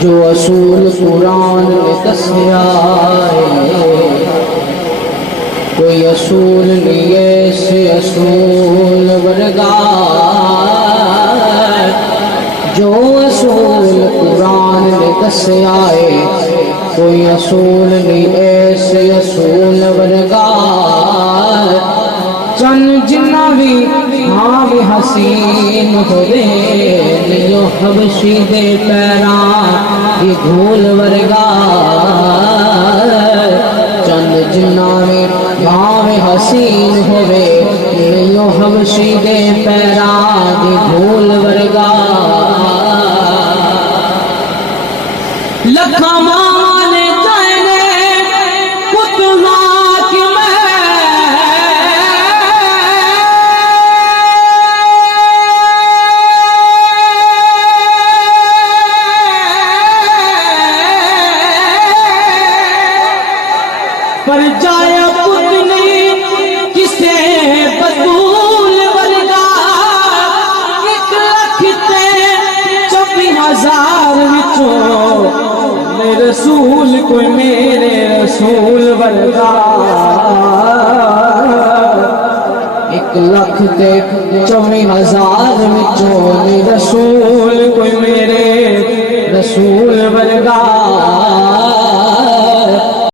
جو اصول قرآن میں دسیا کوئی اصول نہیں ایسے اصول ورگا جو اصول قرآن میں دسیا کوئی اصول نہیں ایسے اصول ورگا چن جنہ بھی ہاں بھی حسین ہوئے نیو حبشی دے پیران یہ دھول ورگا چند جنہ بھی ہاں بھی حسین ہوئے نیو حبشی دے پیران یہ دھول ورگا لکھا مانے جائنے کتنا کی پر جایا پتنی کسے بطول ورگا 1,24,000 وچوں رسول کوئی میرے رسول ورگا 1,24,000 وچوں رسول کوئی میرے رسول ورگا